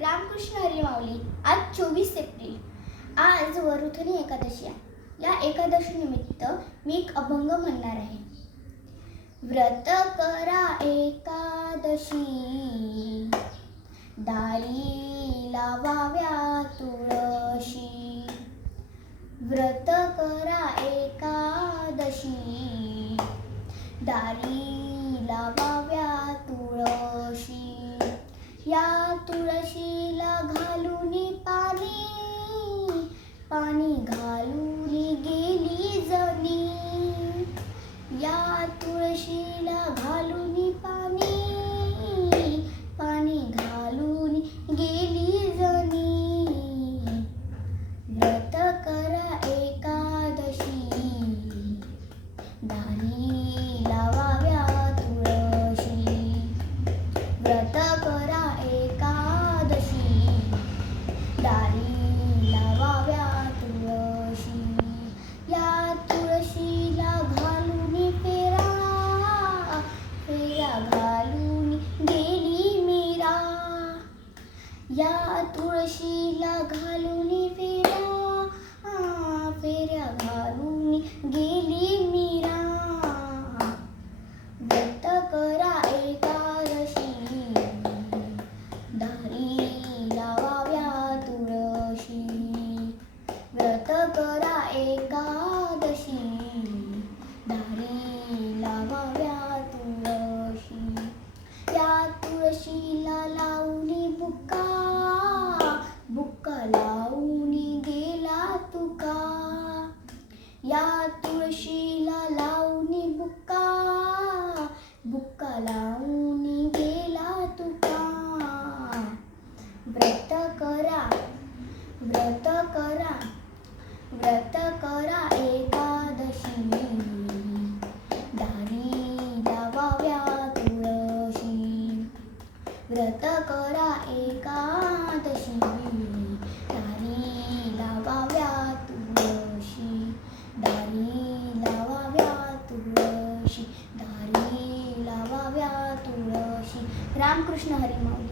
रामकृष्ण हरी माऊली. आज 24 एप्रिल. आज वरुथनी एकादशी आहे. या एकादशी निमित्त मी एक अभंग म्हणणार आहे. व्रत करा एकादशी, दारी लावाव्या तुळशी. व्रत करा एकादशी, दारी लावाव्या तुळशी. या तुळशीला घालून पाणी, पाणी घालून गेली जनी. या तुळशीला घालून पाणी, पाणी घालून गेली जनी. व्रत करा एकादशी, दारी लावाव्या तुळशी. व्रत करा एकादशी, दारी लावाव्या तुळशी. या तुळशीला घालून फेरा, फेऱ्या घालून गेली मीरा. या तुळशीला घालून फेरा, फेऱ्या घालून गेली मीरा. व्रत करा एकादशी, दारी लावाव्या तुळशी. व्रत करा एकादशी, दारी लावाव्या तुळशी. या तुळशीला लावून बुक्का, बुक्का लावून गेला तुका. या तुळशीला लावून बुक्का, बुक्का लावून गेला तुका. व्रत करा, व्रत करा, व्रत करा एकादशी, दारी लावाव्या तुळशी. व्रत करा एकादशी, दारी लावाव्या तुळशी. दारी लावाव्या तुळशी, दारी लावाव्या तुळशी. रामकृष्ण हरी माऊली.